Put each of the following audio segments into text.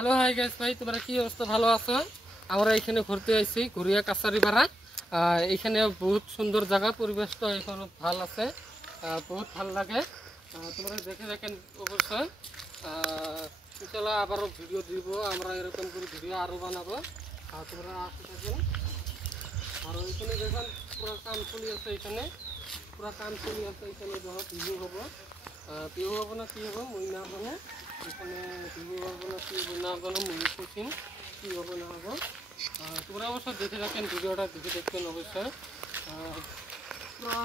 Hello hi guys ভাই, তোমরা কি অবস্থা? ভালো আছো? আমরা এখানে ঘুরতে আইছি ঘুরিয়া কাছারিপাড়া। এখানে বহুত সুন্দর জায়গা, পরিবেশটা এখানে ভাল আছে, বহুত ভাল লাগে। তোমরা দেখে দেখেন অবশ্যই। ইনশাল্লাহ আবারও ভিডিও দিব, আমরা এরকম করে ভিডিও আরও বানাবো। তোমরা আসতে থাকেন। আর এখানে দেখেন পুরো কাম চলি আছে, এখানে পুরো কাম চলি আছে। এখানে যখন বিহু হবো, বিহু হবো না কি হবো মই না জানো। এখানে বিহু হবো না কি হবো না জানো, মই খুঁজিম কি হবো না হবো। তোমরা অবশ্যই দেখে রাখেন, ভিডিওটা দেখে দেখবেন অবশ্যই। পুরো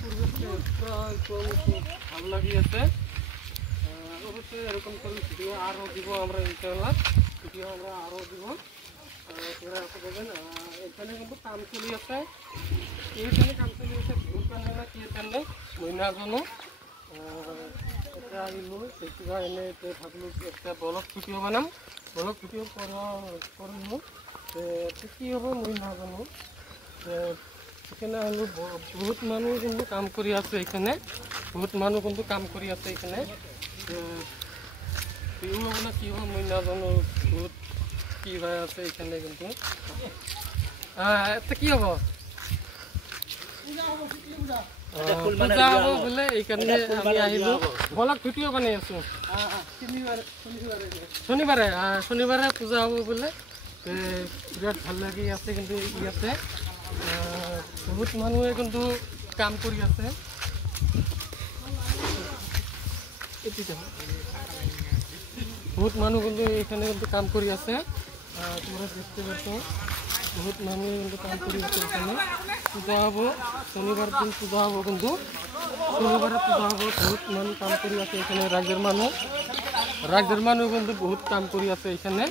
পরিবেশটা পুরো একদম খুব ভালো লাগিয়েছে। অবশ্যই এরকম করে ভিডিও আরও দিব আমরা, ইনশাআল্লাহ ভিডিও আমরা আরও দিব। তোমরা আসতে দেবেন। এখানে কিন্তু কাম চলি আছে, এইখানে কাম চলি আছে। ভিউ প্যান্ডেল না কি প্যান্ডেল মই না জানো। এটা আহিলো দেখিবা, এনে ভাবিলো একটা ব্লগ ভিডিও বানাম, ব্লগ ভিডিও করলো কি হব মই না জানো। এখানে আহিলো বহুত মানুহ কিন্তু কাম কৰি আছে, এখানে বহুত মানুহ কিন্তু কাম কৰি আছে। এখানে বিহু হব না কি হব মই না জানো, বহুত কি ভাই আছে এখানে কিন্তু। এটা কি হব? পূজা হব বোলে, এইকাৰণে আমি আহিলো ব্লগ ভিডিও বনাই আছো। শনিবাৰে শনিবাৰে পূজা হব বোলে, বিৰাট ভাল লাগি আছে। কিন্তু ইয়াতে বহুত মানুহে কিন্তু কাম কৰি আছে। বহুত মানুহ কিন্তু এখানে কিন্তু কাম কৰি আছে। তোমরা দেখতে পাচ্ছ বহুত মানুষ কিন্তু কাম কৰি আছে। এখানে পূজা হব, শনিবার দিন পূজা হব, কিন্তু শনিবারে পূজা হব। বহুত মানুষ কাম কৰি আছে এখানে, রাজ্যের মানুষ কিন্তু বহুত কাম কৰি আছে এখানে।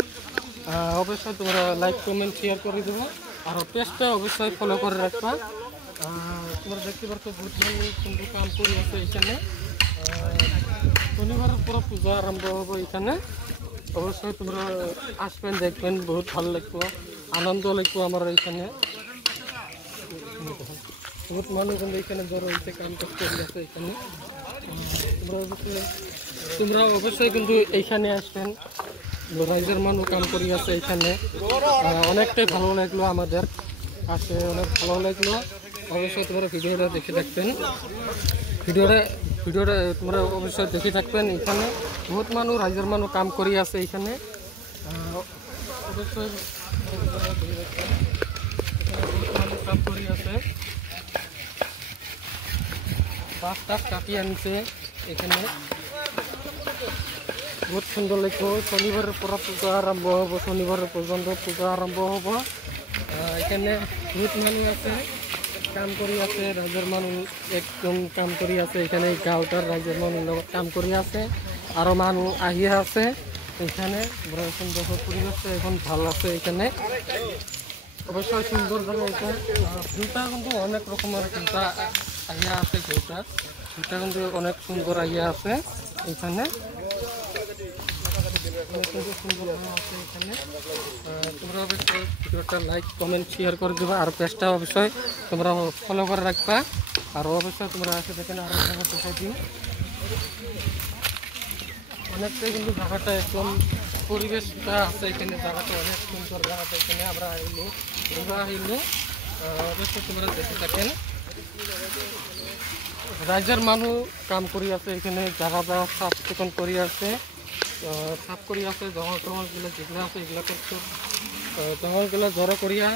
অবশ্যই তোমরা লাইক কমেন্ট শেয়ার করে দেবো, আর পেজটা অবশ্যই ফলো করে রাখবা। তোমরা দেখতে পাচ্ছ বহুত মানুষ কিন্তু কাম কৰি আছে এখানে। শনিবারের পর পূজা আরম্ভ হবো এখানে। অবশ্যই তোমরা আসবেন, দেখবেন, বহুত ভালো লাগবে, আনন্দ লাগবে আমার এখানে। বহুত মানুষ কিন্তু এখানে জড়ো হয়েছে, কাম করতে আছে এখানে। তোমরা অবশ্যই কিন্তু এইখানে আসবেন, রাজ্যের মানুষ কাম করি আছে এখানে। অনেকটাই ভালো লাগলো আমাদের, আসে অনেক ভালো লাগলো। অবশ্যই তোমরা ভিডিওটা দেখে থাকবেন, ভিডিওটা তোমরা অবশ্যই দেখে থাকবেন। এখানে বহুত মানুষ, রাজ্যের মানুষ কাম করি আছে এখানে। অবশ্যই মানুষ কাম করি আছে, বাস টাস কাটি আনছে এখানে। বহুত সুন্দর লাগবে। শনিবারের পর পূজা আরম্ভ হব, শনিবারের পর্যন্ত পূজা আরম্ভ হব। এখানে বহুত মানুষ আছে কাম কৰি আছে, রাজ্যের মানুষ একদম কাম কৰি আছে এখানে। গাঁওটার রাজ্যের মানুষ কাম কৰি আছে, আরও মানুষ আহিয়ে আছে এখানে। সুন্দর পরিবেশটা এখন ভালো আছে এখানে। অবশ্যই সুন্দর জায়গা এটা। ফুলটা কিন্তু অনেক রকমের ফুলটা আহিয়া আছে, ফুলটা কিন্তু অনেক সুন্দর আহিয়া আছে এখানে। সুন্দর আছে এখানে। তোমরা অবশ্যই ভিডিওটা লাইক কমেন্ট শেয়ার করে দেবা, আর পেজটা অবশ্যই তোমরা ফলো করে রাখবা। আর অবশ্যই তোমরা আসে দেখেন, আরো দেখাই দিই। অনেকটাই কিন্তু জায়গাটা একদম পরিবেশটা আছে এখানে, জায়গাটা অনেক সুন্দর জায়গাটা এখানে। আমরা আহিলো অবশ্যই তোমরা দেখে থাকেন। রাজ্যের মানুষ কাম কৰি আছে এখানে, জায়গাটা চাফ চিকুণ কৰি আছে, সাফ কৰি আছে। জঙ্গলগুলো যেগুলো আছে এগুলোকে সব জঙ্গলগুলো জড়ো করিয়া,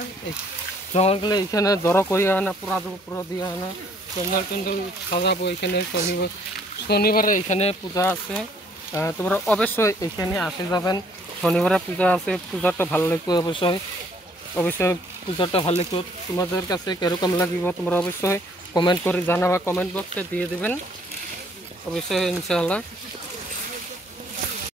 জঙ্গলগুলো এখানে জড়ো করিয়া না পুরা দিয়া না জঙ্গল টঙ্গল সাজাবো এখানে। শনিবারে এখানে পূজা আছে, তোমরা অবশ্যই এখানে আসে যাবেন। শনিবারে পূজা আছে, পূজাটা ভালো লাগবে। অবশ্যই পূজাটা ভালো লাগবে। তোমাদের কাছে কিরকম লাগিব তোমরা অবশ্যই কমেন্ট করে জানাবা, কমেন্ট বক্সে দিয়ে দেবেন অবশ্যই ইনশাআল্লাহ।